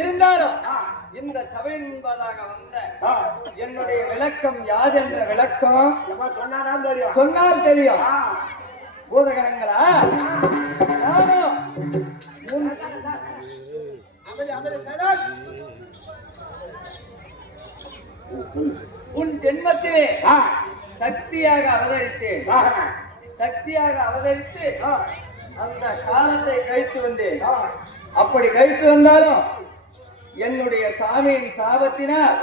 இருந்தாலும் இந்த சபையின் முன்பதாக வந்த என்னுடைய விளக்கம் யாது என்ற விளக்கம் சொன்னால் தெரியும். பூதகணங்களா நானும் உன் ஜென்மத்திலே சக்தியாக அவதரித்தேன். சக்தியாக அவதரித்து அந்த காலத்தை கழித்து வந்தேன். அப்படி கழித்து வந்தாலும் என்னுடைய சாமியின் சாபத்தினால்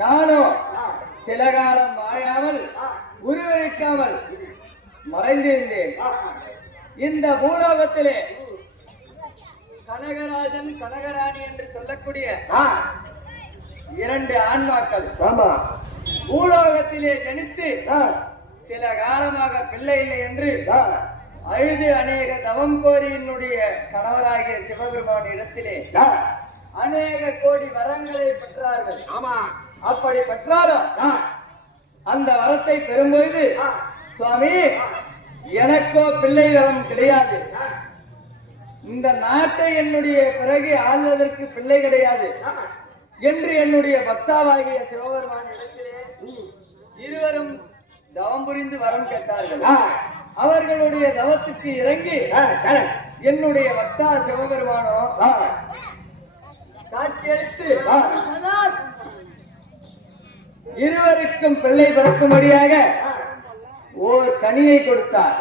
நானும் சில காலம் வாழாமல் உருவெடுக்காமல் மறைந்திருந்தேன். இந்த பூலோகத்திலே கனகராஜன் கனகராணி என்று சொல்லக்கூடிய இரண்டு ஆன்மாக்கள் பூலோகத்திலே ஜனித்து சில காலமாக பிள்ளை இல்லை என்று அழுது அநேக தவம் கோரி என்னுடைய கணவராகிய சிவபெருமான் இடத்திலே அநேக கோடி வரங்களை பெற்றார்கள். அப்படி பெற்றாலும் அந்த வரத்தை பெறும்போது சுவாமி எனக்கோ பிள்ளை வரம் கிடையாது, இந்த நாட்டை என்னுடைய பிறகு ஆள்வதற்கு பிள்ளை கிடையாது என்று என்னுடைய பக்தாவாகிய சிவபெருமான் இடத்திலே இருவரும் தவம் புரிந்து வரம் கேட்டார்கள். அவர்களுடைய தவத்துக்கு இறங்கி என்னுடைய பக்தா சிவபெருமானோ காட்சியளித்து இருவருக்கும் பிள்ளை பிறக்கும்படியாக ஓர் கனியை கொடுத்தார்.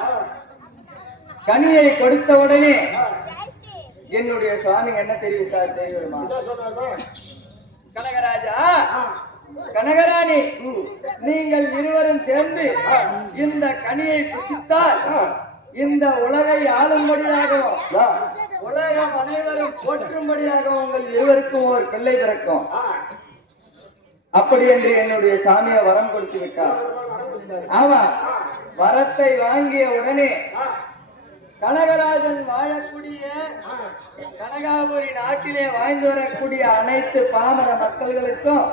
கனியை கொடுத்த உடனே என்னுடைய சுவாமி என்ன தெரிவித்தார் தெரியுமா? கனகராஜா கனகராணி நீங்கள் இருவரும் சேர்ந்து இந்த கனியை புசித்தால் இந்த உலகை ஆளும்படியாகவும் உலகம் அனைவரும் போற்றும்படியாகவும் உங்கள் இருவருக்கும் ஒரு பிள்ளை பிறக்கும். அப்படி என்று என்னுடைய சாமியை வரம் கொடுத்து விட்டார். ஆமா, வரத்தை வாங்கிய உடனே கனகராஜன் வாழக்கூடிய கனகாபுரி நாட்டிலே வாழ்ந்து வரக்கூடிய அனைத்து பாமர மக்கள்களுக்கும்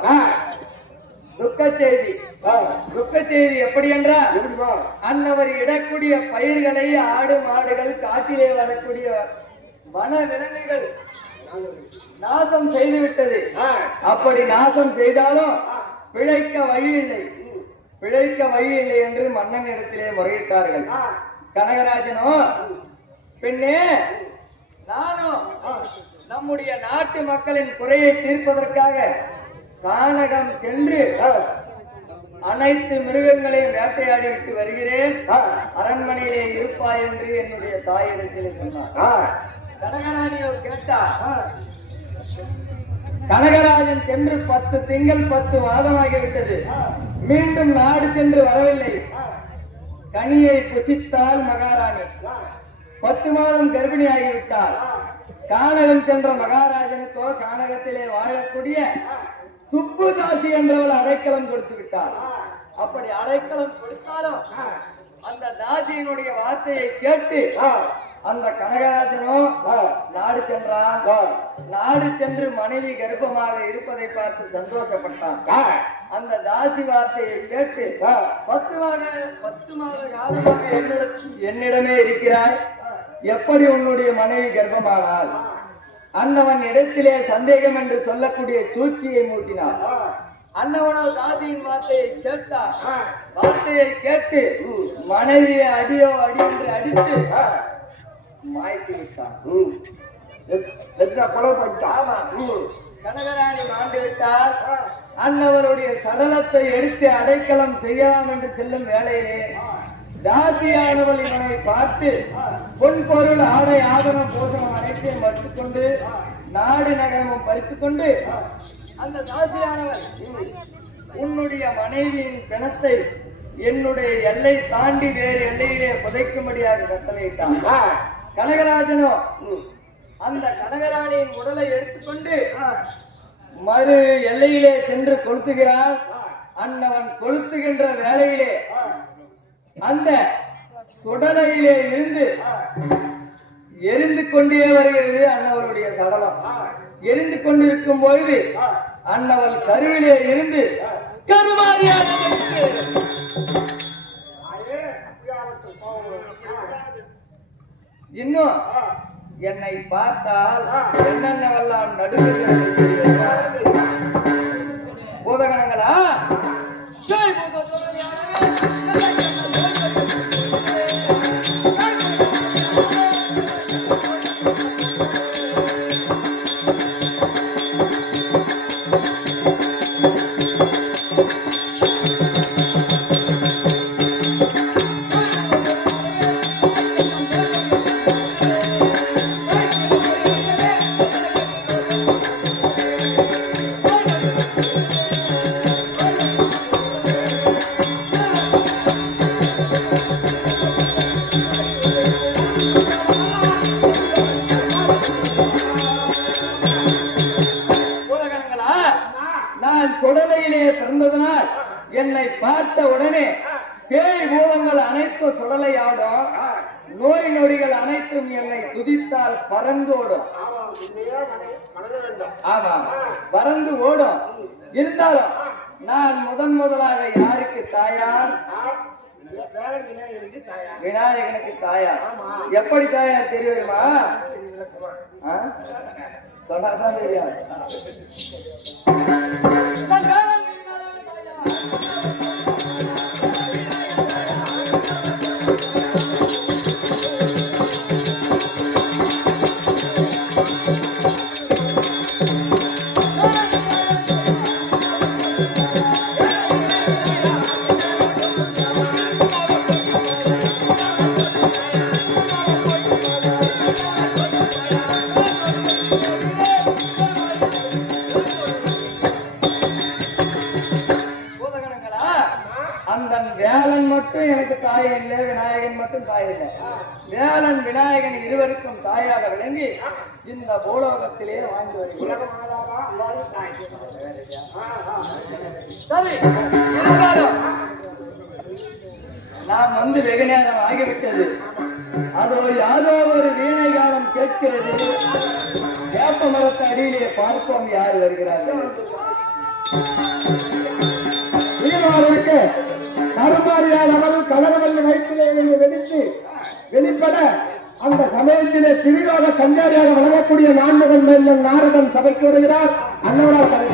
துக்க செய்தி. துக்க செய்தி எப்படி என்றால், அன்னவர் இடக்கூடிய பயிர்களை ஆடு மாடுகள் காட்டிலே வரக்கூடிய வன விலங்குகள் நாசம் செய்துவிட்டது. அப்படி நாசம் செய்தாலும் பிழைக்க வழி இல்லை, பிழைக்க வழி இல்லை என்று மன்னன் இடத்திலே முறையிட்டார்கள். கனகராஜனோ பெண்ணே நானும் நம்முடைய நாட்டு மக்களின் குறையை தீர்ப்பதற்காக கானகம் சென்று அனைத்து மிருகங்களையும் வேட்டையாடி விட்டு வருகிறேன், அரண்மனையிலே இருப்பாய் என்று என்னுடைய தாயிடத்தில் சொன்னார். கனகராணியோ கேட்டா, கனகராஜன் சென்று 10 திங்கள் 10 மாதமாகிவிட்டது, மீண்டும் நாடு சென்று வரவில்லை. கனியை புசித்தால் மகாராணி 10 மாதம் கர்ப்பிணியாகிவிட்டார். கானகம் சென்ற மகாராஜனுக்கோ கானகத்திலே வாழக்கூடிய சுப்புதாசி என்றவள் அடைக்கலம் கொடுத்து விட்டார். அப்படி அடைக்கலம் கொடுத்தாலும் அந்த தாசியினுடைய வார்த்தையை கேட்டு அந்த கனகராஜனோ நாடு சென்றான். நாடு சென்று மனைவி கர்ப்பமாக இருப்பதை பார்த்து சந்தோஷப்பட்டான். அந்த தாசி வார்த்தையை கேட்டு 10 மாத காலமாக என்னிடமே இருக்கிறாய், எப்படி உன்னுடைய மனைவி கர்ப்பமானாள்? அன்னவன் இடத்திலே சந்தேகம் என்று சொல்லக்கூடிய சூழ்ச்சியை மூட்டினார். அன்னவனோ தாசியின் வார்த்தையை கேட்டார். வார்த்தையை கேட்டு மனைவியை அடியோ அடி என்று அடித்து மாய்த்து விட்டான். கனகராணி மாண்டு விட்டார். அன்னவருடைய சடலத்தை எடுத்து அடைக்கலம் செய்யலாம் என்று செல்லும் வேளையிலே தாசியானவள் இவனை பார்த்து பொன் பொருள் ஆடை ஆபரணம் போஷணம் அனைத்தையும் மறுத்துக்கொண்டு நாடு நகரமும் பறித்துக் கொண்டு அந்த தாசியானவள் உன்னுடைய மனைவியின் பிணத்தை என்னுடைய எல்லை தாண்டி வேறு எல்லையிலே புதைக்கும்படியாக கட்டளையிட்டான். கனகராஜனோ அந்த கனகராணியின் உடலை எடுத்துக்கொண்டு மறு எல்லையிலே சென்று கொளுத்துகிறார். அன்னவன் கொளுத்துகின்ற வேளையிலே அந்த சுடலையிலே இருந்து எரிந்து கொண்டே வருகிறது அன்னவருடைய சடலம். எரிந்து கொண்டிருக்கும் பொழுது அன்னவள் கருவிலே இருந்து கருமாரியாக இன்னும் என்னை பார்த்தால் என்னென்னவெல்லாம் நடுவில் பூதகணங்களா பிறந்ததனால் என்னை பார்த்த உடனே பேய் பூதங்கள் அனைத்தும் சுடலை ஆடும், நோய் நொடிகள் அனைத்தும் என்னை துதித்தால் பறந்து ஓடும். ஆமா, பறந்து ஓடும். இருந்தாலும் நான் முதலாக யாருக்கு தாயார்? விநாயகனுக்கு தாயார். எப்படி தாயார் தெரியுமா? சொன்னாதான் தெரியாது. வேலன் மட்டும் எனக்கு தாய் இல்லை, விநாயகன் மட்டும் தாய் இல்லை. வேலன் விநாயகன் இருவருக்கும் தாயாக விளங்கி இந்த பூலோகத்திலே வாழ்ந்து வருகிறார். நாம் வந்து வெகு நேரம் ஆகிவிட்டது. அதோ யாதோ ஒரு வீணை காலம் கேட்கிறது. வேப்ப மரத்து அடியிலே பார்ப்போம் யார் வருகிறார்கள். கருமாரியானவர்கள் கலகவல்லி வயிற்றிலே வெடித்து வெளிப்பட அந்த சமயத்திலே திருலோக சஞ்சாரியாக வழங்கக்கூடிய நான்முகன் மேலும் நாரதன் சபைக்கு வருகிறார். அன்னவரால்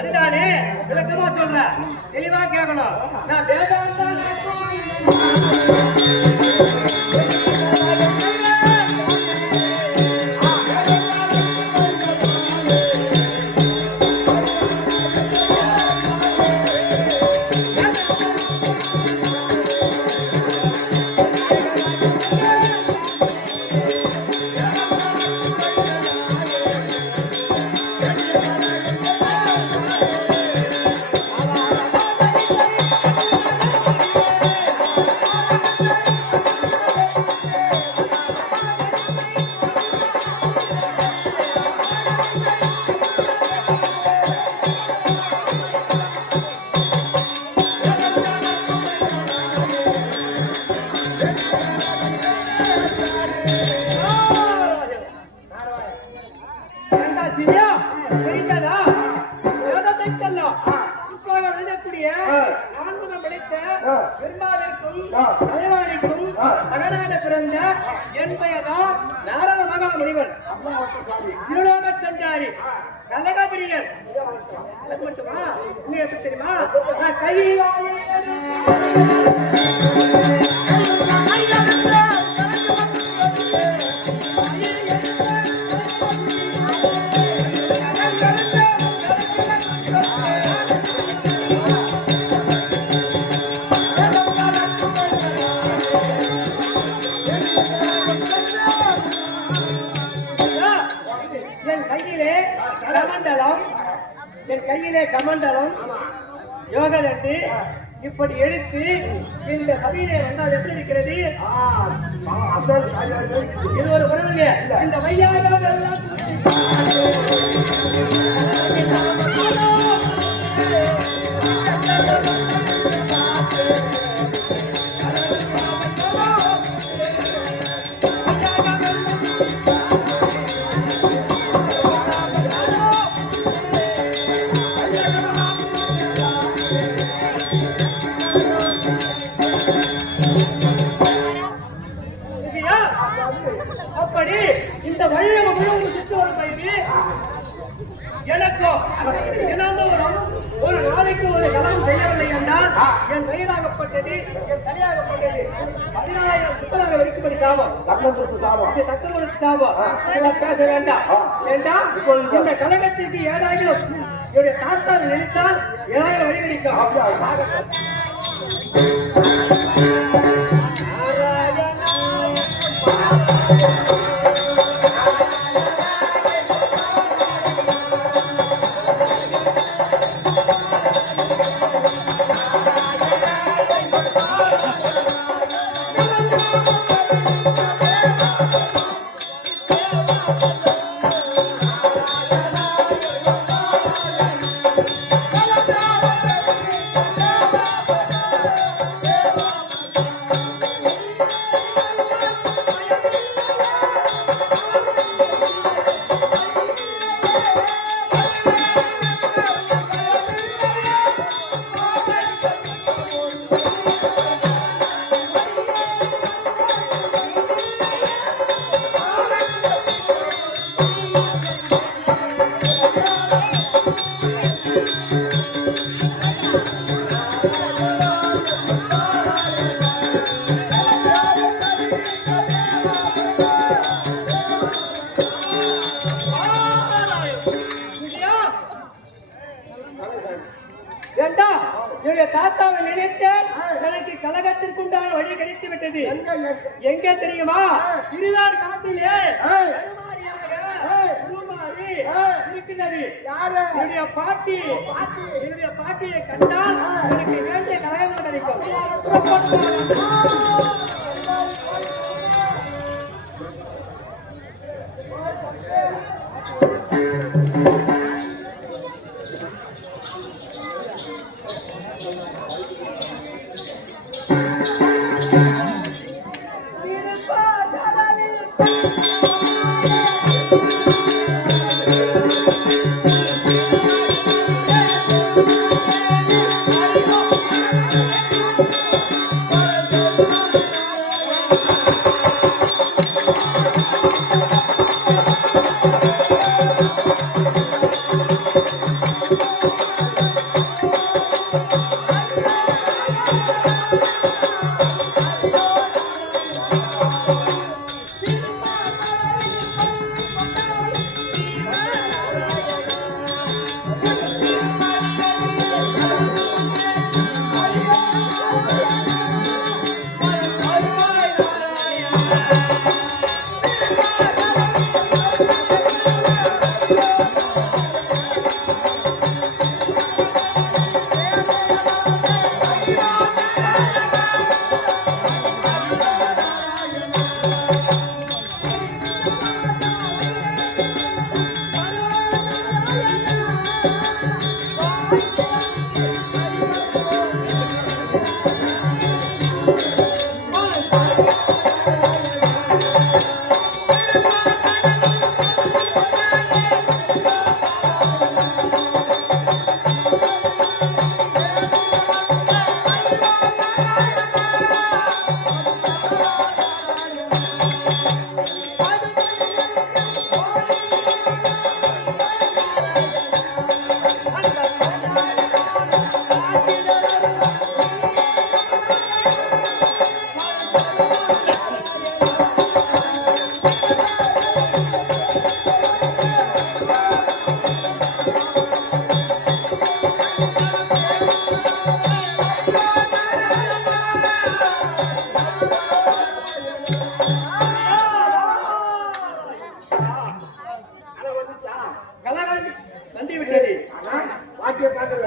அதுதானே விளக்கமா சொல்றேன், தெளிவா கேட்கணும். நான் பிறந்த என் பெயர்தான் நாரத மகா முனிவன், இருலோக சஞ்சாரி, கனகபிரியன். அது மட்டுமா, இன்னும் எப்படி தெரியுமா? நான் கையில் என் கையிலே கமண்டலம் யோகதண்டு இப்படி எடுத்து இந்த சபையிலே வந்தால் எப்படி இருக்கிறது? இது ஒரு உறவு. இந்த வையாக ஒரு நாளைக்கு ஒரு கலம் செய்யவில்லை என்றால் என் வயிறாகப்பட்டது, என் தலையாகப்பட்டது 10,000 சுத்தமாக வெடிக்கும்படி சாபம். பேச வேண்டாம் வேண்டாம். இந்த கழகத்திற்கு ஏதாயிலும் என்னுடைய தாத்தாவை நினைத்தால் ஏதாவது வழிகடிக்கும். தாத்தாவை நினைத்தேன், எனக்கு கழகத்திற்குண்டான வழி கிடைத்து விட்டது. எங்கே தெரியுமா? திருவார் காட்டிலே இருக்கிறது. என்னுடைய பாட்டியை கண்டால் எனக்கு வேண்டிய கழகம் கிடைக்கும்.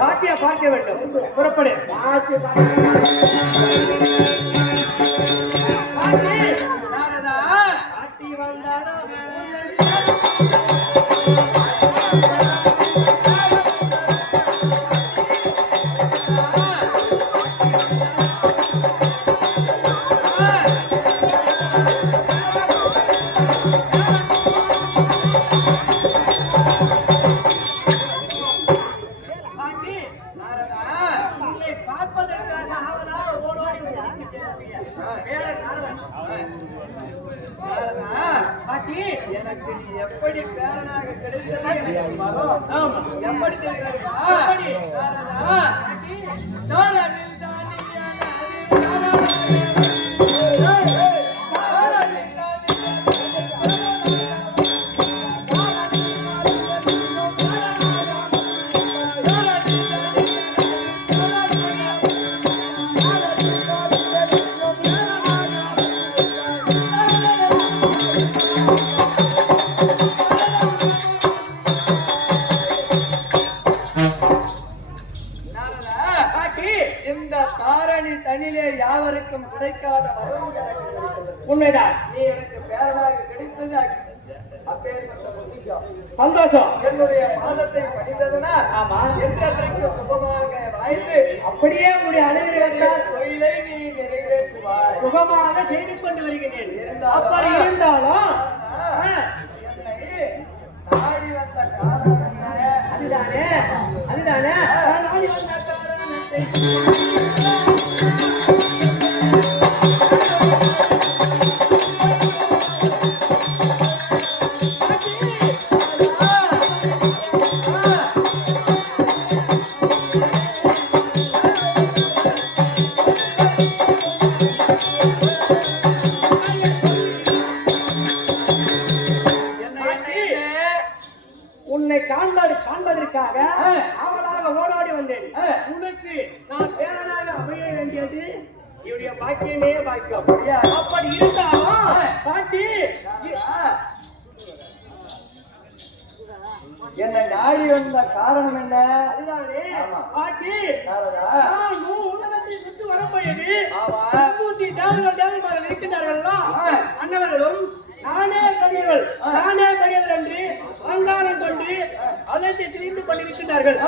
பாட்டியா பார்க்க வேண்டும். புறப்படு. பாட்டி வந்தாரோ எனக்கு நீ எப்படி பேரனாக கிடைத்தது எப்படி யாவருக்கும் கிடைக்காத வரம் எனக்கு கிடைத்தது. உண்மைதான். நீ எனக்கு பேரனாக கிடைத்தது அப்பேற்பட்ட பொக்கிஷம். சந்தோஷம். என்னுடைய பாதத்தை படித்ததுனா ஆமா என்றைக்கு சுகமாக வாய்ந்து அப்படியே உடைய அனுகிரகத்தால் தொழிலை நீ நிறைவேற்றுவாய். சுகமாக செய்து கொண்டு வருகிறேன். அப்படி இருந்தாலும் என்னை நாடி வந்த காரணம் என்ன? அதுதானே அதுதானே நாடி வந்த காரணத்தை உன்னை காண்பதற்காக அவளாக ஓடாடி வந்தேன். உனக்கு நான் பேரனாக அமைய வேண்டியது இவருடைய பாக்கியமே பாக்கியம். அப்படி இருந்தாலும் பாட்டி என்னை நாடி வந்த காரணம் என்ன? அதுதானே பாட்டி உலகத்தை சுற்றி வரப்போயது தேவர்கள் இருக்கின்றார்களா அன்னவர்களும் நானே கரியர்கள் என்று அங்காரம் கொண்டு அதத்தை திரிந்து கொண்டிருக்கிறார்கள்.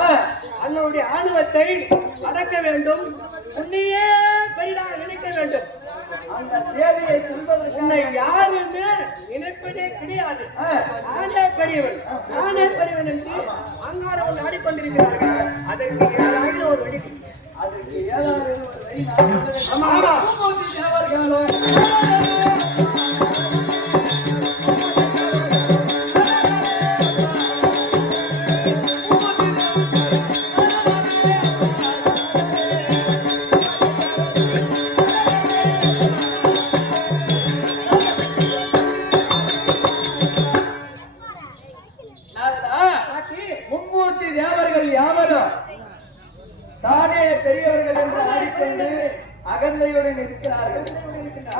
அண்ணனுடைய ஆணவத்தை அடக்க வேண்டும். உன்னையே பெரிதாக நினைக்க வேண்டும். அந்த சேவையை செய்வதற்கு உன்னை யாருமே நினைப்பதே கிடையாது. நானே பெரியவன் என்று அங்காரம் ஆடிக்கொண்டிருக்கிறார்கள். அதற்கு ஏதாவது ஒரு வழி. அதுக்கு ஏதாவது ஒரு வழி. ஆமா ஆமா தேவர்களும் தேவர்கள் யாவரும் தானே பெரியவர்கள் என்று ஆடிக்கொண்டு அகந்தையுடன் இருக்கிறார்கள்.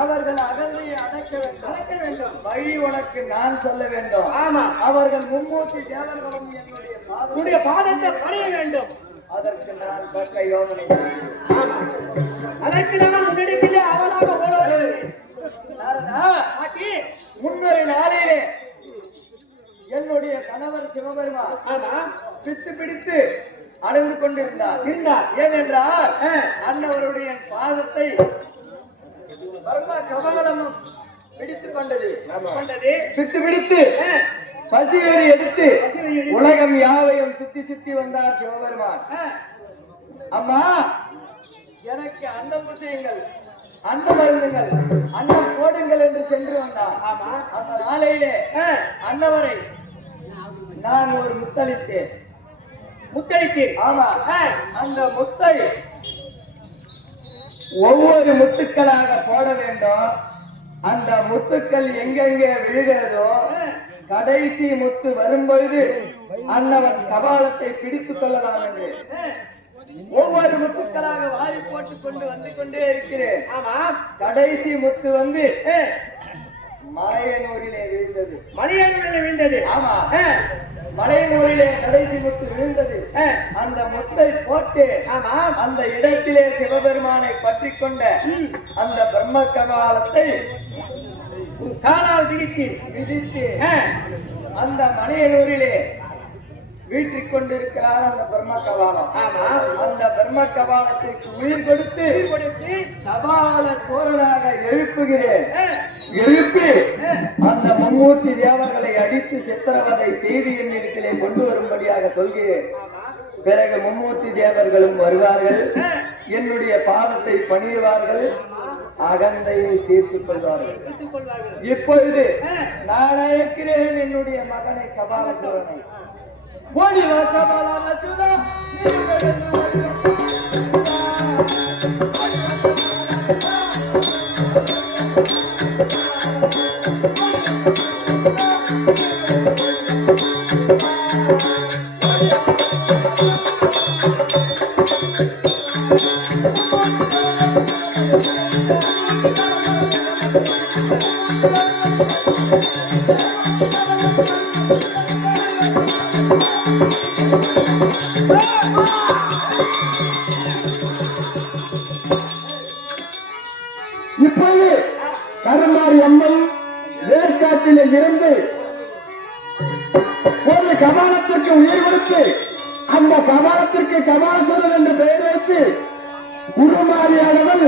அவர்கள் அகந்தையை அடக்க வேண்டும். வழி உனக்கு நான் சொல்ல வேண்டும். ஆமா, அவர்கள் மும்மூர்த்தி தேவர்களும் என்னுடைய பாதத்தை பணிய வேண்டும். அதற்கு நான் பக்க யோசனை அதற்கு நான் முன்னெடுப்பிலே அவளாக ஓடுவது. முன்னொரு நாளிலே என்னுடைய கணவர் சிவபெருமான் பித்து பிடித்து அடைந்து கொண்டிருந்தார். ஏனென்றால் அன்னவருடைய பாதத்தை பர்மா கபாலமும் பிடித்துக் கொண்டது. பித்து பிடித்து பசிவேறி எடுத்து உலகம் யாவையும் சுத்தி சுத்தி வந்தார் சிவபெருமான். அம்மா, எனக்கு அன்னம் புசியுங்கள், அன்னம் அருந்துங்கள், அன்னம் போடுங்கள் என்று சென்று வந்தார். அந்த நாளையிலே அன்னவரை நான் ஒரு முத்தளித்தேன். ஆமா, அந்த முத்தை ஒவ்வொரு முத்துக்களாக போட வேண்டும். அந்த முத்துக்கள் எங்கெங்கே விழுகிறதோ கடைசி முத்து வரும்பொழுது அன்னவன் கபாலத்தை பிடித்துக் கொள்ளலாம் என்று ஒவ்வொரு முத்துக்களாக வாரி போட்டுக் கொண்டு வந்து கொண்டே இருக்கிறேன். கடைசி முத்து வந்து மலையனூரிலே வீழ்ந்தது. ஆமா, மலையனூரிலே கடைசி முத்து விழுந்தது. அந்த முத்தை போட்டு அந்த இடத்திலே சிவபெருமானை பற்றி கொண்ட அந்த பிரம்ம கபாலத்தை காலால் விதித்து அந்த மலையனூரிலே வீற்றிக் கொண்டிருக்கிறார் அந்த பிரம்ம கபாலம். அந்த பிரம்ம கபாலத்திற்கு உயிர் கொடுத்து கபால தோரனாக எழுப்பி அந்த மும்மூர்த்தி தேவர்களை அடித்து சித்திரவதை செய்து என்னிடத்திலே கொண்டு வரும்படியாக சொல்கிறேன். பிறகு மும்மூர்த்தி தேவர்களும் வருவார்கள், என்னுடைய பாதத்தை பணிவார்கள், அகந்தையை தீர்த்துக் கொள்வார்கள். இப்பொழுது நான் அழைக்கிறேன் என்னுடைய மகனை கபால தோரனை. ஓடிவா கபால மச்சுதா. இப்போது கருமாரி அம்மன் வேர்க்காட்டில் இருந்து ஒரு கபாலத்திற்கு உயிர் கொடுத்து அந்த கபாலத்திற்கு கபாலசோரன் என்று பெயர் வைத்து உருமாறியானவள்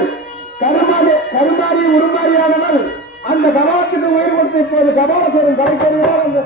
கருமாரி உருமாறியானவள் அந்த கபாலத்துக்கு உயிர் கொடுத்து இப்போது கபாலசோரன் தலைப்படுகிறார். அந்த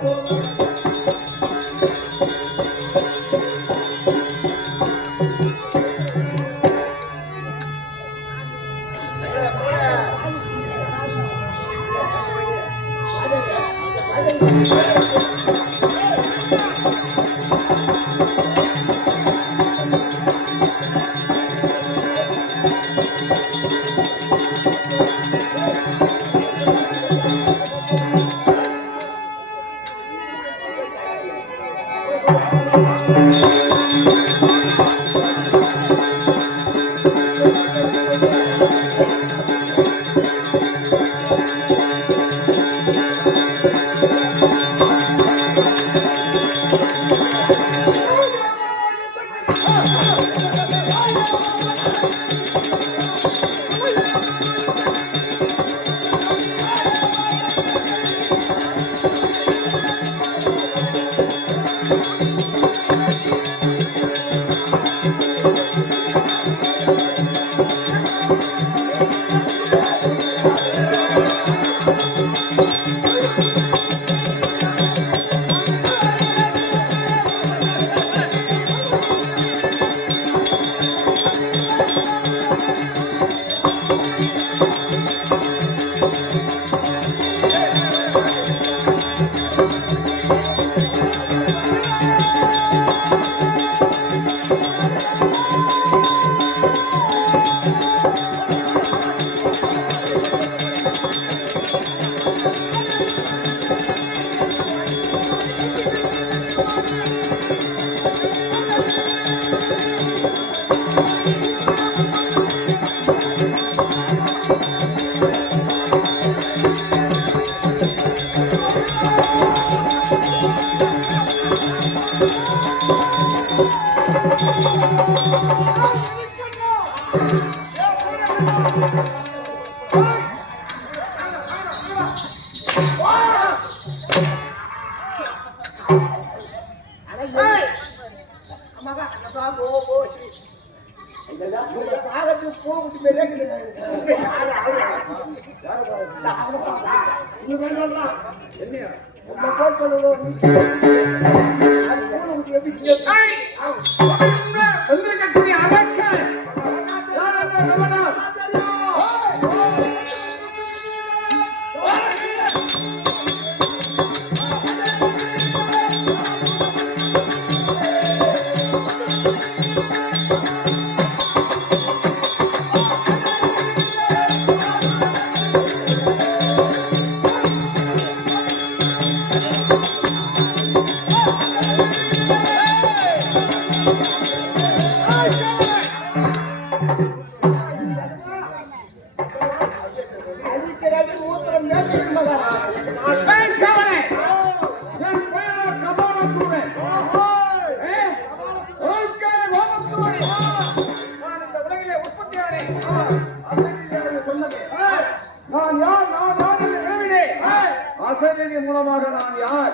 அசரீரி மூலமாக நான் யார்?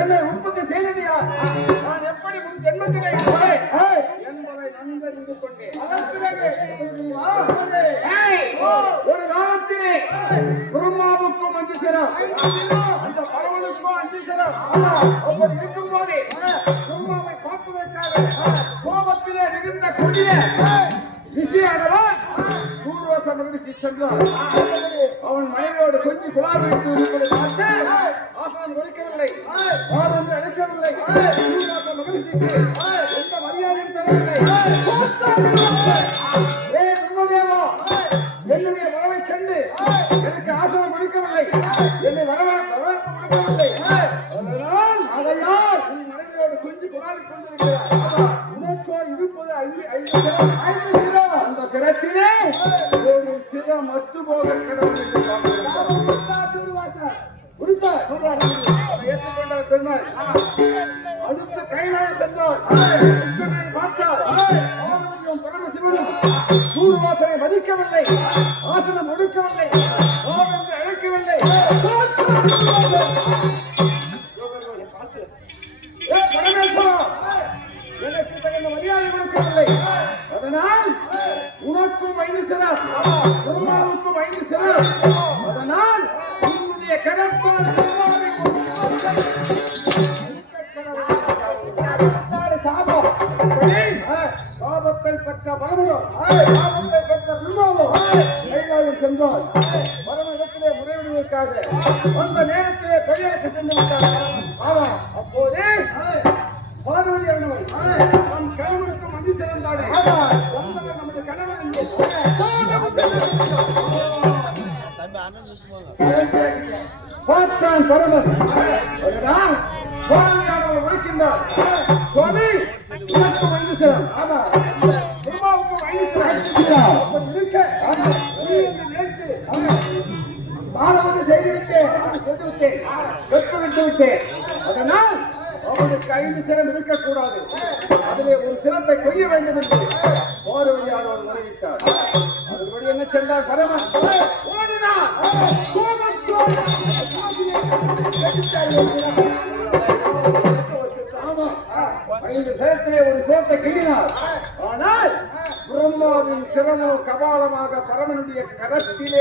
என்னை உற்பத்தி செய்தது யார்? நான் எப்படி முன் ஜென்மத்திலே இருந்தேன் என்பதை நன்கறிந்து கொண்டேன். ஒரு காலத்திலே பிரம்மாவுக்கும் 5 சிரம், அந்த பரவலுக்கும் 5 சிரம். அப்படி இருக்கும் போதே பிரம்மாவை பார்ப்பதற்காக கோபத்திலே மிகுந்த கொடிய ரிஷியானவன் பூர்வச மகிழ்ச்சி சென்றார். அவன் மனைவியோடு கொஞ்சம் குழாவிட்டு இருப்பதை பார்த்து ஆசனம் ஒழிக்கவில்லை, வந்து அழைக்கவில்லை. பூர்வச மகிழ்ச்சிக்கு எந்த மரியாதையும் தரவில்லை. என்னுடைய வரவை கண்டு எனக்கு ஆசனம் ஒழிக்கவில்லை, என்னை வரவேற்பு கொடுக்கவில்லை. அதனால் உன் மனைவியோடு கொஞ்சம் குழாவிக் கொண்டிருக்கிறார். உனக்கோ இருப்பது 5 சிரம். அந்த சிரத்திலே ஒரு சிரம் மத்து போக கிடந்து ஏற்றுக்கொண்டார் பெருமாள். அடுத்த கைலாயம் சென்றார். பார்த்தார் பரமசிவனும் சூர்வாசனை மதிக்கவில்லை, ஆசனம் ஒடுக்கவில்லை, என்று அழைக்கவில்லை. எனக்கு தகுந்த மரியாதை கொடுக்கவில்லை. அதனால் உனக்கும் 5 சிரம், பிரம்மாவுக்கும் 5 சிரம். அதனால் உன்னுடைய கரத்தால் சாபத்தை பெற்ற பரமனோ, சாபத்தை பெற்ற பிரம்மாவோ கைலாயம் சென்றால் பரம இடத்திலே முறையிடுவதற்காக அந்த நேரத்திலே பெரியாருக்கு சென்று விட்டார். அப்போதே பார்வதி அண்ணவன் நம் கணவனுக்கு 5 சிரம் தானே, நமது கணவன் பார்த்தான் பரமன். உழைக்கின்றார். சுவாமி உனக்கு 5 சிரம், பிரம்மாவுக்கு 5 சிரம் இருக்க நினைத்து பாலவனை செய்துவிட்டேன், பெற்றுவிட்டு விட்டேன். அதனால் அவனுக்கு 5 சிரம் இருக்கக்கூடாது, அதிலே ஒரு சிரத்தை கொய்ய வேண்டும் என்று பார்வதியானவர் முறையிட்டார். அதுபடி என்ன சென்றார் பரமன்? ஓடினார். 5 சிரத்திலே ஒரு சிரத்தை கிள்ளினார். ஆனால் பிரம்மாவின் சிரமோ கபாலமாக பரமனுடைய கரத்திலே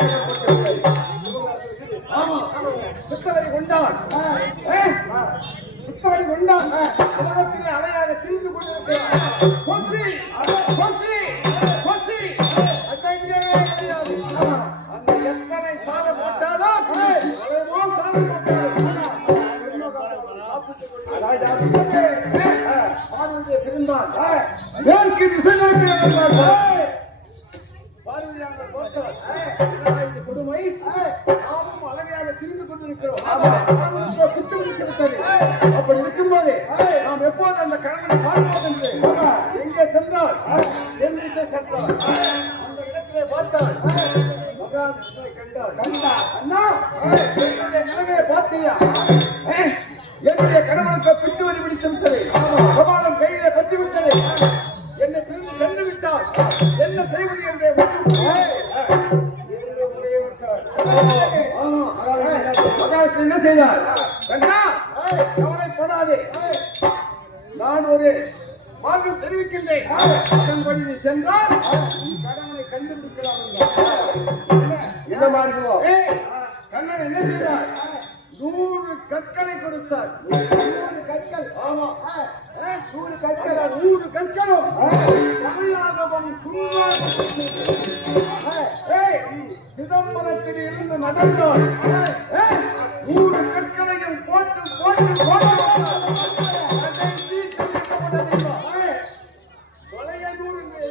புத்தவரை கொண்டான். புத்தவரை கொண்டான். உலகத்திலே அலையாக திரிந்து கொண்டிருக்கிறார். அந்த எத்தனை சாத போட்டாலும் பார்வதியை பிரிந்தான். மேற்கு திசை நோக்கி பார்வதியானவர் போட்டார். கொடுமை நாமும் அழகையாக திரிந்து கொண்டிருக்கிறோம். அப்படி இருக்கும்போது நாம் எப்போது அந்த கணவனை பார்ப்போம் என்று எங்கே சென்றால் என் திசை சென்றார். அந்த இடத்திலே பார்த்தால் மகாவிஷ்ணுவை கண்டார். அண்ணா என்னுடைய நிலைமையை பார்த்தியா? என்னுடைய கணவனுக்கு பிடித்து வரி பிடித்து விட்டது. கபாலம் கையிலே பற்றிவிட்டது. என்னை பிரிந்து சென்று விட்டால் என்ன செய்வது என்றே என்ன செய்தார்? கவலைப்படாதே, நான் ஒரு மார்க்கம் தெரிவிக்கின்றேன். அதன்படி நீ சென்றால் கடவுளை கண்டுபிடிக்கலாம். என்ன மார்க்கம்? கண்ணன் என்ன செய்தார்? 100 கற்களை கொடுத்தார். 100 கற்கள். ஆமா, 100 கற்கள். 100 கற்களும் தமிழாகவும் சிதம்பரத்தில் இருந்து நடந்தால் 100 கற்களையும் போட்டு போட்டு போட்டு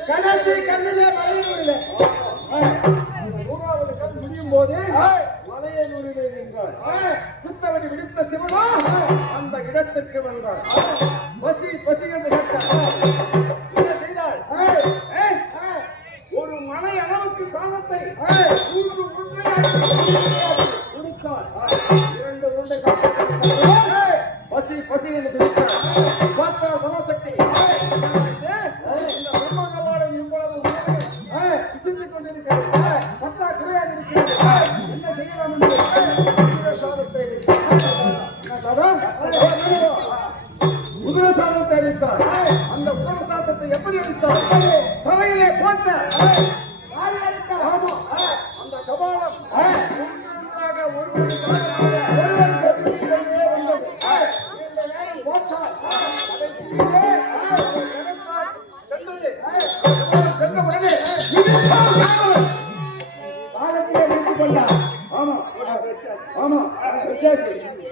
கடைசி கண்ணிலே மலையூரிலே 100வது கண் முடியும் போது மலையனூரிலே நின்றார். புத்தவடி விடுத்த சிவனா அந்த இடத்திற்கு வந்தார். பசி பசி என்று கேட்டார். என்ன செய்தார்? ஒரு மலை அளவுக்கு சாதத்தை 3 உருண்டையாக கொடுத்தார். 2 உருண்டைகள் பசி பசி என்று பிடித்தார். பார்த்தா பராசக்தி இந்த பிரம்மகபாலம் இவ்வளவு சிசித்துக் கொண்டிருக்கிறது. பத்தா கிடையாது இருக்கிறது. என்ன செய்யலாம் என்று உதிர சாதத்தை அளித்தார். அந்த உதிர சாதத்தை எப்படி அளித்தார்? தரையிலே போட்ட அந்த கபாலம் ஒன்றாக ஒருவர்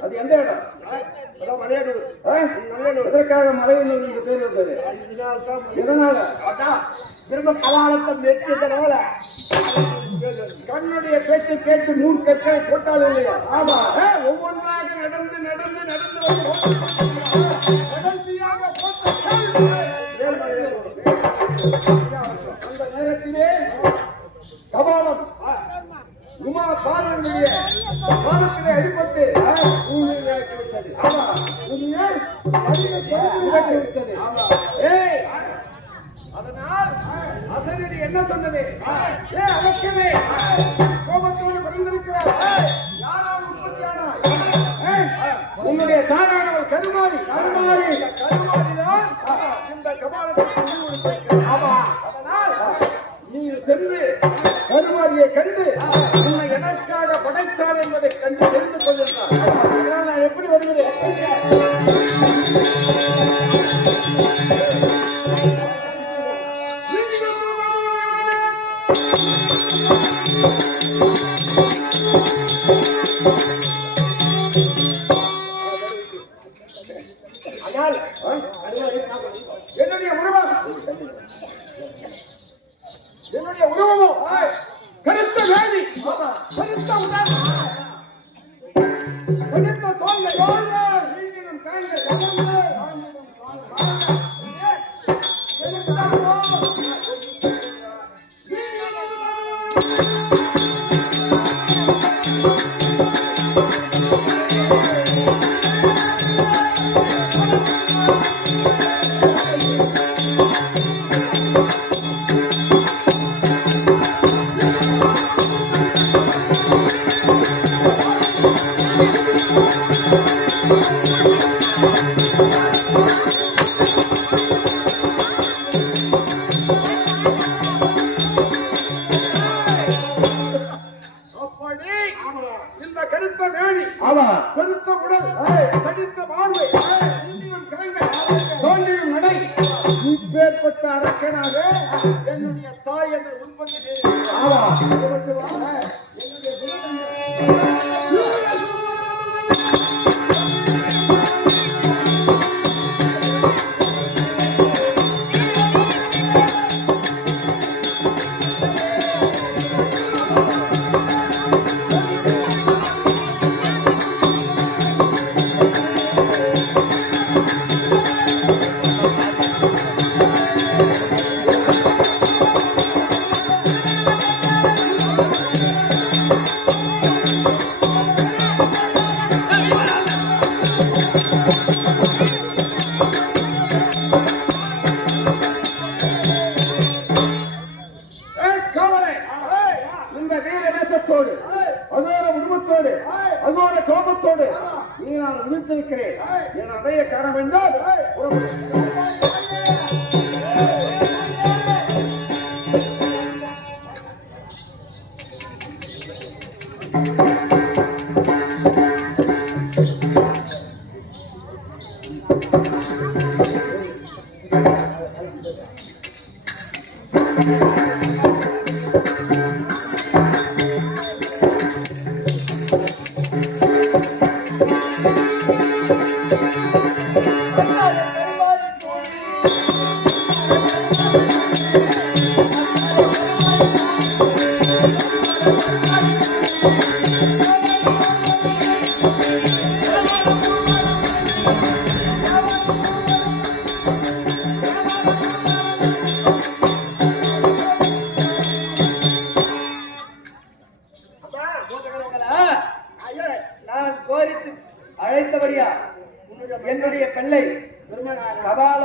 அது எந்த இடம்? இதற்காக மலையனூர் என்று பேர் வந்தது. இதனால திரும்ப கலாலத்தை மெச்சியதனால கண்ணுடைய பேச்சை கேட்டு 3 கற்களை போட்டால் இல்லையா? ஆமா, ஒவ்வொன்றாக நடந்து நடந்து நடந்து கடைசியாக அந்த நேரத்திலே கபாலம் உமா பார்வதியுடைய பாதத்திலே அடிபட்டு விட்டது. அதனால் அசரீரி என்ன சொன்னது? அதற்கவே கோபத்தோடு வந்திருக்கிறார். யாரால் உற்பத்தியானார்? உன்னுடைய தாயானவர் கருமாரி. கருமாரிதான் இந்த கபாலத்தை. அதனால் நீ சென்று கருமாரியை கண்டு உன்னை எனக்காக படைத்தார் என்பதை கண்டு தெரிந்து கொள்கின்றார். நான் எப்படி வருகிறேன்? என்னுடைய உருவமோ கருத்த வேதி, கருத்த உடல், கருத்த தோள்கள், நீங்களும் கரங்கள், இந்த கருத்த வேணி, கருத்த உடல், கடித்த பார்வை, தோன்றியும் நடை, இப்பேற்பட்ட அரக்கனாக என்னுடைய தாய் என்னை உற்பத்தி செய்திருக்கிறார். நான் விழித்திருக்கிறேன். என் அறையை காண வேண்டும். நான் கோரித்து அழைத்தபடியா என்னுடைய பிள்ளை கபால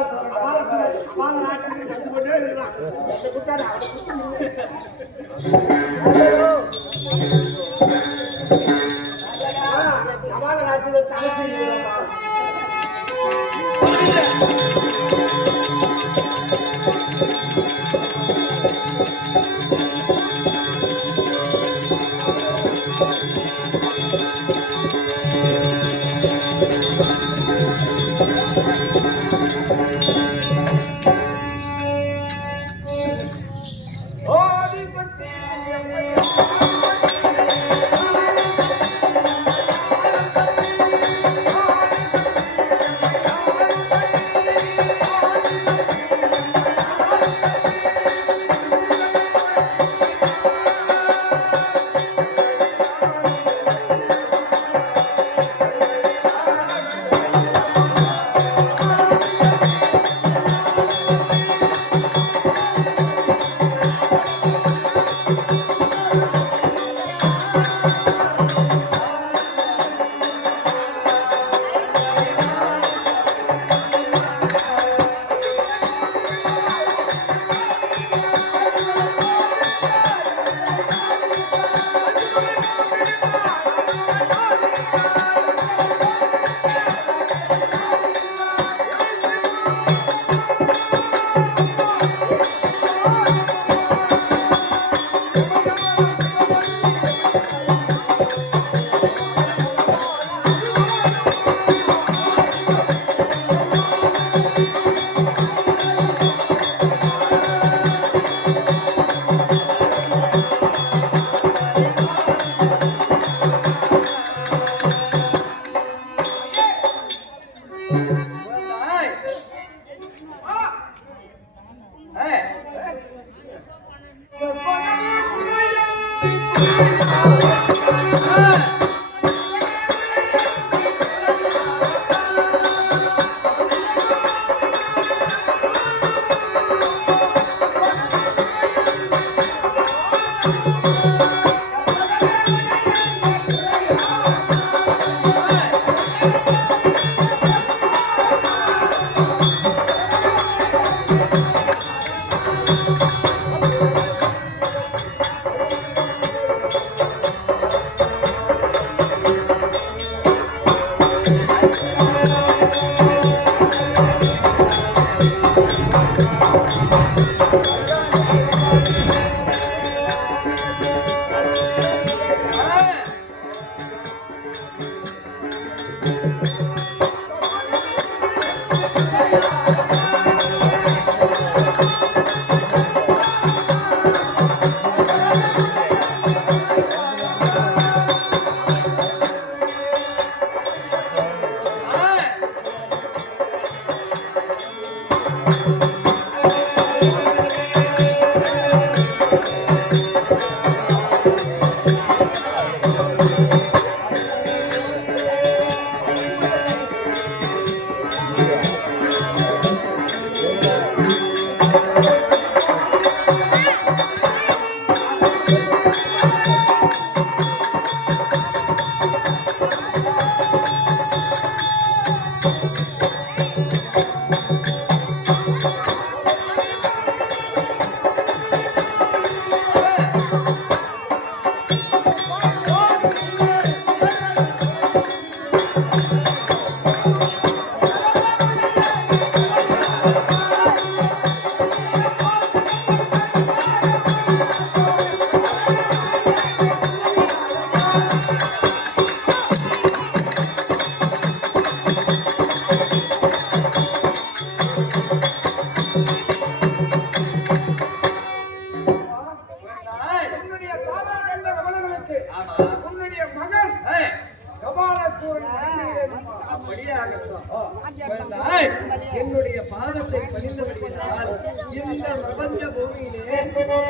இந்த பிரபஞ்ச பூமியிலே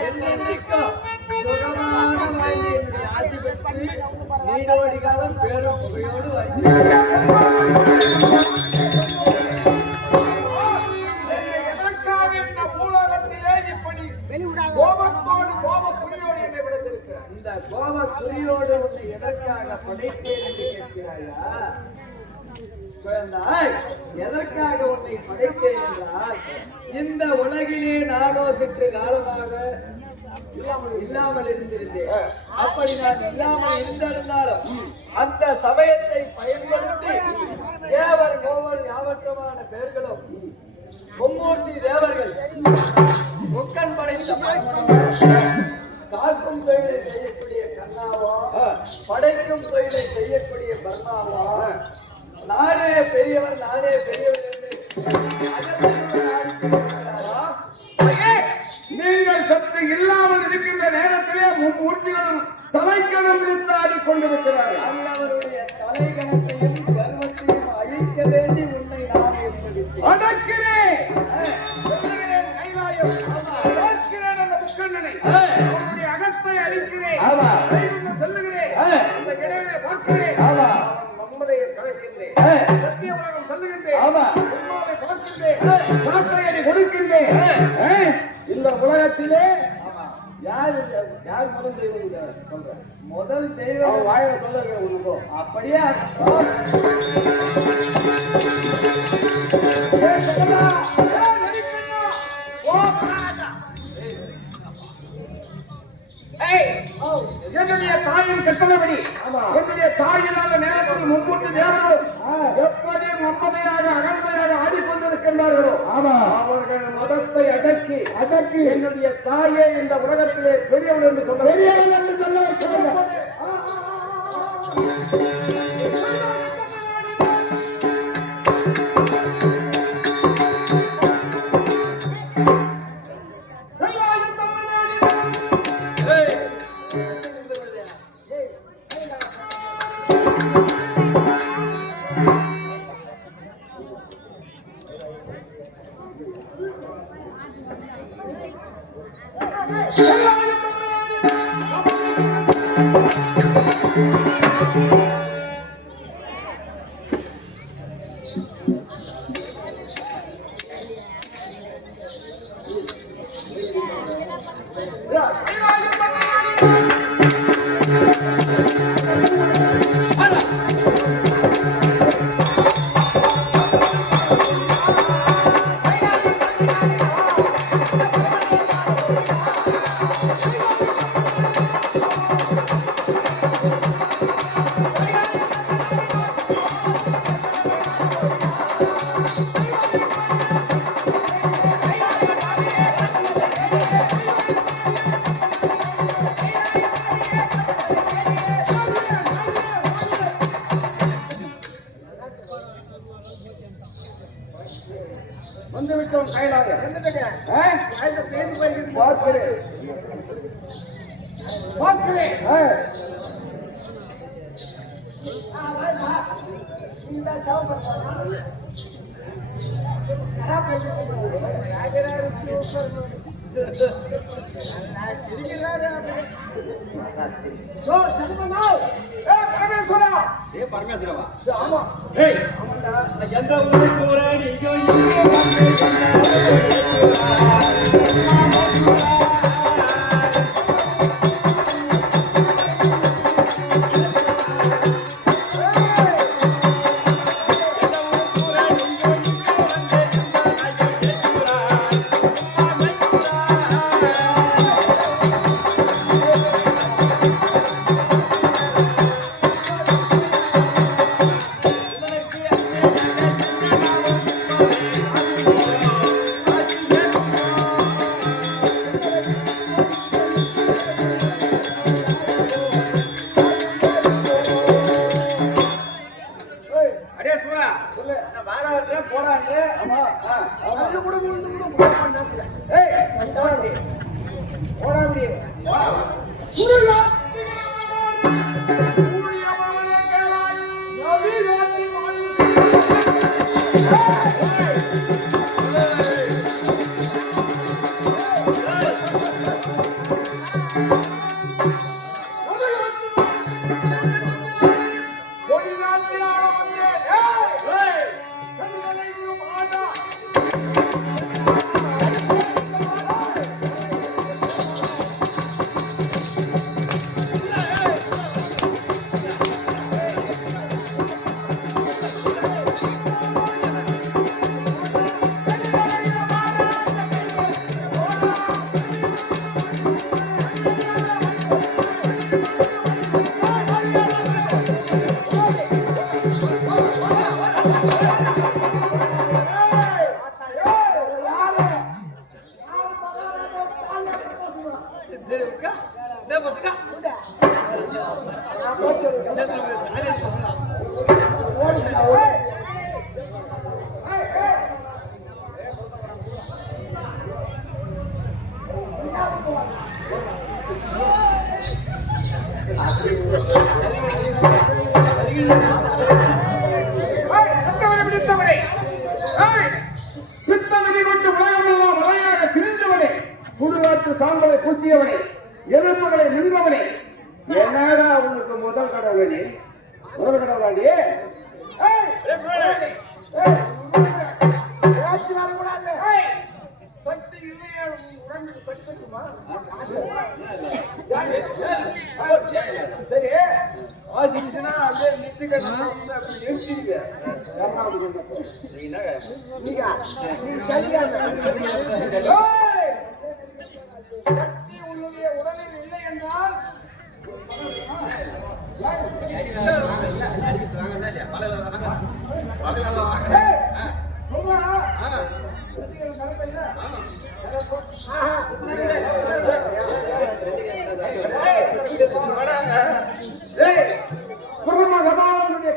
என்னென்னைக்கும் சுகமான வாழ்ந்து என்னுடைய ஆசை பெற்று நீடோடி காலம் பேரும் புகையோடு எதற்காக இந்த பூலோகத்திலே இப்படி கோபத்தோடு கோபக்குறியோடு என்னை விடுத்திருக்கிறார்? இந்த கோப குறியோடு உன்னை எதற்காக படைத்தேன் என்று கேட்கிறாயா குழந்தாய்? எதற்காக உன்னை படைத்தேன் என்றால் இந்த உலகிலே நானோ சற்று காலமாக இல்லாமல் இருந்திருந்தேன். அப்படி நான் இல்லாமல் இருந்திருந்தாலும் அந்த சமயத்தை பயன்படுத்தி தேவர் கோவர் யாவற்றமான பெயர்களும் மும்மூர்த்தி தேவர்கள் முக்கன் படைத்த காக்கும் தொழிலை செய்யக்கூடிய கண்ணாவோ படைக்கும் தொழிலை செய்யக்கூடிய பர்மாவோ நானே பெரியவர் நானே பெரியவர் நீங்கள் சற்று இல்லாமல் இருக்கின்ற நேரத்திலே மும்மூர்த்திகளும் தலைக்கணம் விழித்து ஆடிக்கொண்டிருக்கிறார்கள். அண்ணவருடைய தலைகணத்தையும் கர்வத்தையும் அழிக்க வேண்டி உன்னை நான் ஏற்படுத்தேன். அடக்கிறேன் கைலாயம் அடக்கிறேன் அந்த முக்கண்ணனை அவருடைய அகத்தை அழிக்கிறேன் சொல்லுகிறேன் அந்த இடையிலே பார்க்கிறேன் நம்மதை கலைக்கின்றேன் சத்திய உலகம் சொல்லுகின்றேன் உண்மாவை பார்க்கின்றேன் சாட்டையடி கொடுக்கின்றேன். இந்த உலகத்திலே யார் முதல் தெய்வம் சொல்ற? முதல் தெய்வம் வாயில சொல்லுங்க உனக்கும் அப்படியே என்னுடைய தாயின் கட்டளபடி என்னுடைய தாய் இல்லாத நேரத்தில் மும்மூர்த்தி தேவர்களும் எப்படி மம்மதையாக அகழ்மையாக ஆடிக்கொண்டிருக்கின்றார்களோ அவர்கள் மதத்தை அடக்கி என்னுடைய தாயே இந்த உலகத்திலே பெரியவள் என்று சொல்ல வந்துவிட்டோம் கைலாயம். பார்க்கிறேன் பரமேஸ்வரவா? ஆமா. எந்த ஊருக்கு சாம்பலை பூசியவனே, எதிர்ப்புகளை நின்றவனே, என்னடா உனக்கு முதல் கடவுளே? முதல் கடவுளாடி சக்தி இல்லையே உடம்புக்கு சக்தி இருக்குமா? சரி ஆசிரிச்சுனா அப்படியே நிற்க அப்படி நிறுத்திடுங்க. சக்தி உன்னுடைய உடலில் இல்லை என்றால்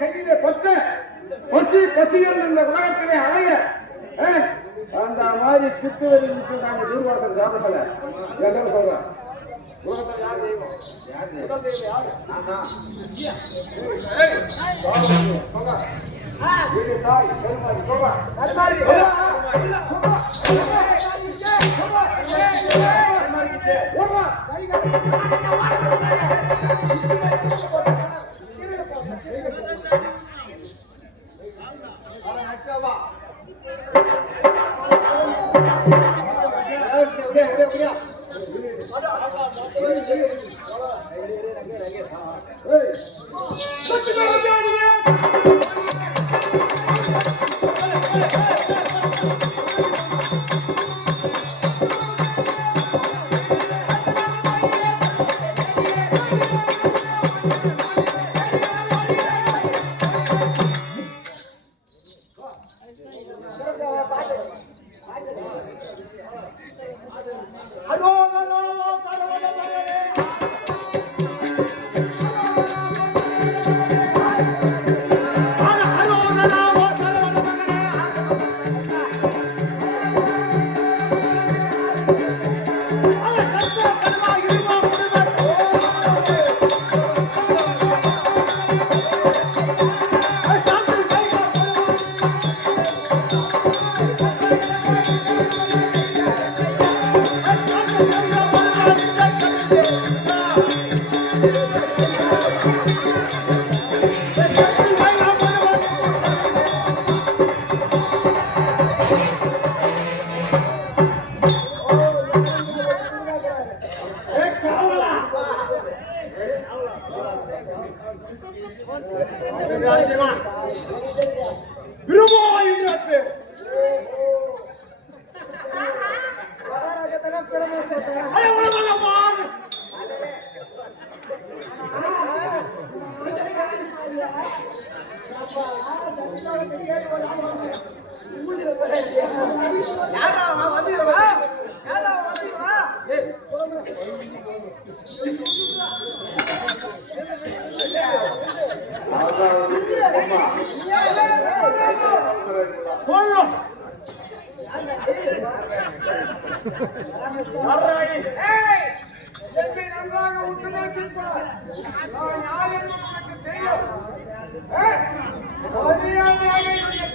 கையிலே பசி பசிகள் இந்த உலகத்திலே அலைய அந்த மாதிரி சித்துவரி நாங்க தூர்வாசல் சாப்பிடல என்ன சொல்றேன். உலகத்தில் யார் தெய்வம்? முதல் தெய்வம் யாரு? தாய் பெருமாள்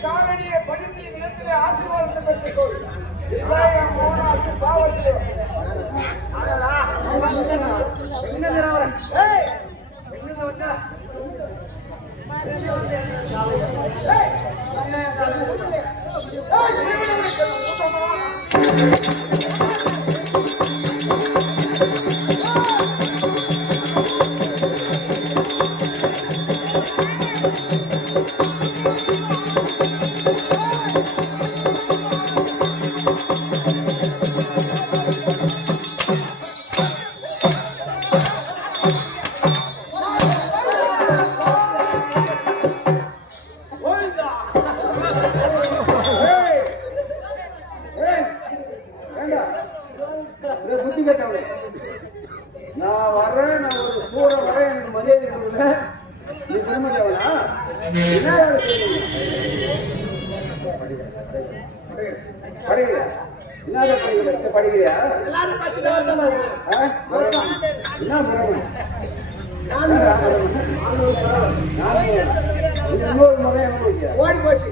காலடியை படித்து நிலத்திலே ஆசீர்வாதத்தை பெற்றுக்கொள். புத்தி கேட்டவளே நான் வர்றேன், நான் ஒரு சூற வரேன், எனக்கு மரியாதை கொடுக்கல. நீ திருமதியாவனா? என்ன வேலை செய்யறீங்க? படிக்கிறியா? என்ன படிக்கிறியா? என்ன பிரமன்? இன்னொரு முறை ஓடி போச்சு.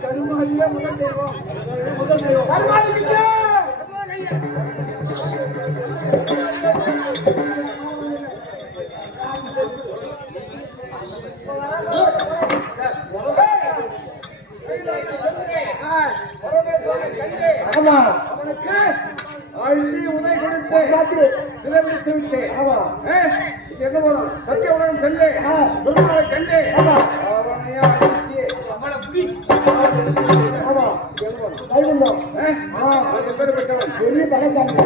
கருமாதிரியா முதல் தெய்வம். அவனுக்கு அள்ளி உதை கொடுத்து சிறப்பித்து விட்டேன். என்ன போனோம்? சத்திய உலகம் சென்றே பெருமாளை கண்டே அவனையா அடிச்சு பெரிய பலசாமி.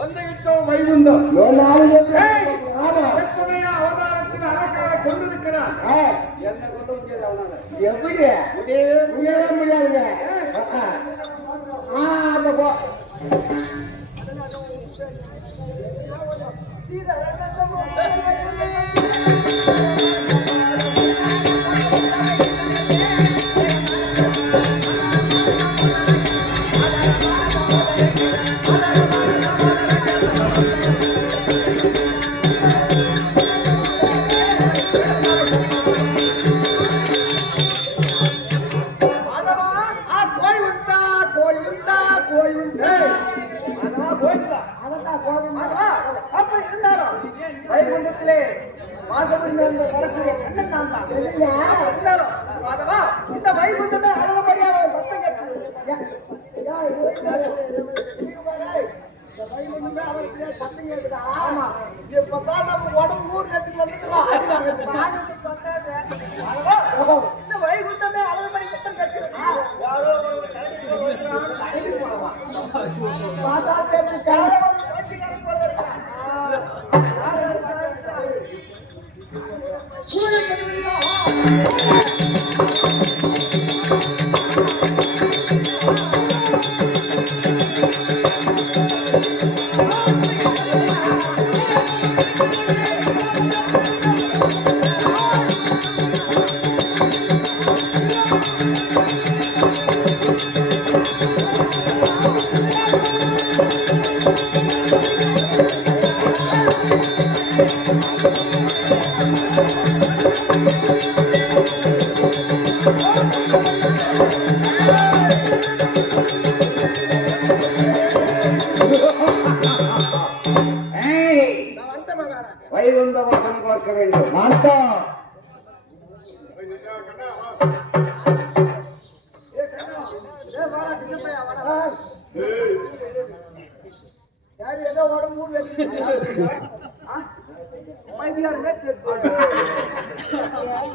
வந்துவிட்டோம் வைகுண்டம். அவதாரத்தில் அரக்கால கொண்டிருக்கிறான். என்ன கொண்டு முடியாது அவனால. எப்படி முடியவே முடியாதுங்க. அப்படி இருந்தாலும் வைகுண்டத்திலே வாசபுரிந்த வரக்கூடிய கண்ணன் நான் தான். இருந்தாலும் மாதவா இந்த வைகுண்டமே அழகபடியாக சத்தம் கேட்குது. வைகுண்டமே அவருக்கு சத்தம் கேட்குதா? ஆமா, இப்பதான் நம்ம உடம்பு ஊர் நேரத்துக்கு வந்துக்கலாம். இந்த வைகுந்த வாசனை பார்க்க வேண்டும். நான் தான்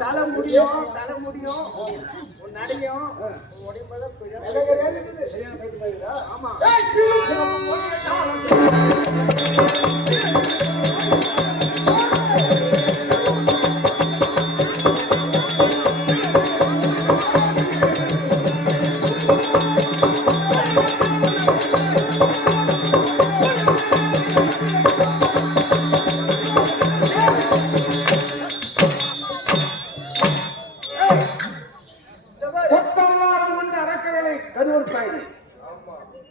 தலை முடியும் நடையும் ஆமா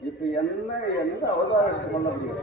இப்ப என்ன எந்த அவதாரம் கொள்ள முடியும்?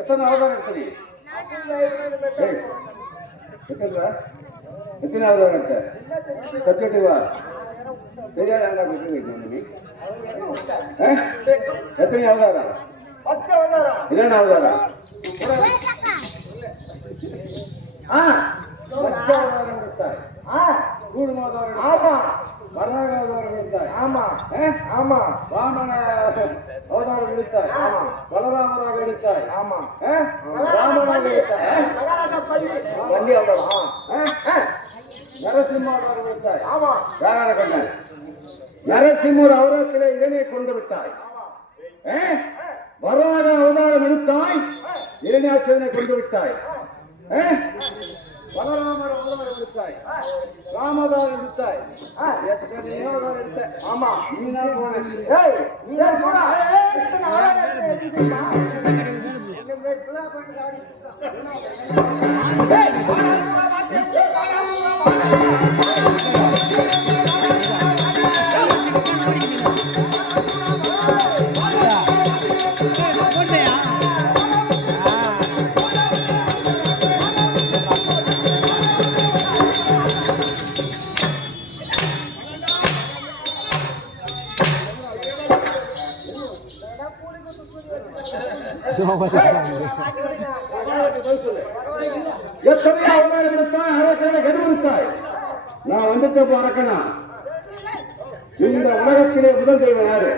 எத்தனை அவதாரம் எடுத்த? எத்தனை அவதாரம் எடுத்த? சப்ஜெக்டிவா தெரியாத எத்தனை அவதாரம்? 10 அவதாரம். என்ன அவதாரம்? அவதாரம் எடுத்தாய். கூடும அவதாரம். ஆமா. வராக அவதாரம் எடுத்தாய். ஆமா. ஆமா. வாமன அவதாரம் எடுத்தாய். ஆமா. பலராமராக எடுத்தாய். ஆமா. ராமராக எடுத்தாய். வண்டி அவதாரம். நரசிம்ம அவதாரம் எடுத்தாய். ஆமா. யாரார கண்ண? நரசிம்மர் அவதாரத்திலே இறையை கொண்டு விட்டாய். வராக அவதாரம் எடுத்தாய். இரணியாட்சனை கொண்டு விட்டாய். பலராமர் அவதாரம் எடுத்தாய். ராமதாரம் எடுத்தாய். எத்தனையோ அவதாரம் எடுத்தாய். ஆமா. நீனா போன. எத்தனை அவதாரம் எடுத்தாய்? அரக்கனை கருவித்தாய். நான் வந்துட்டு அரக்கனா. இந்த உலகத்திலே முதல் தெய்வம் யாரு?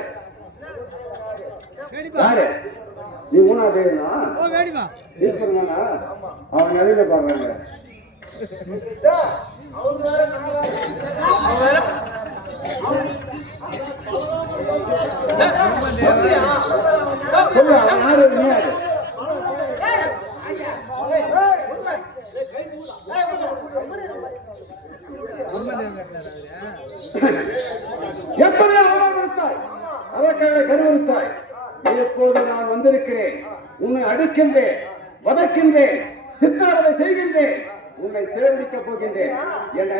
யாரு? நீ மூணாவது தெய்வனா? ஈஸ்வரனா? அவன் நடுவில் பாடுறாங்க. சொல்லு, அவன் யாரு? நீ யாரு? எப்படி அவதாரம் அரக்கனை கருவித்தாய். எப்போது நான் வந்திருக்கிறேன், உன்னை அடிக்கின்றேன், வதக்கின்றேன், சித்திரவதை செய்கின்றேன், உன்னை சேவிக்கப் போகின்றேன். என்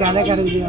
கதை கிடைக்குது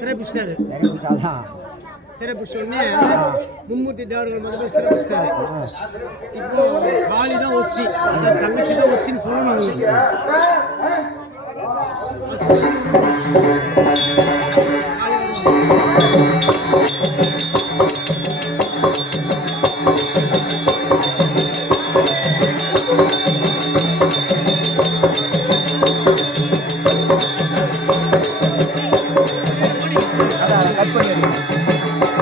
சிறப்பிச்சிட்டாரு சிறப்பிச்சோடனே மும்மூர்த்தி தேவர்கள் முதல்ல சிறப்பிச்சிட்டாரு. இப்போ காளி தான் ஒஸ்தி, அந்த தங்கச்சி தான் ஒஸ்தின்னு சொல்லணும்.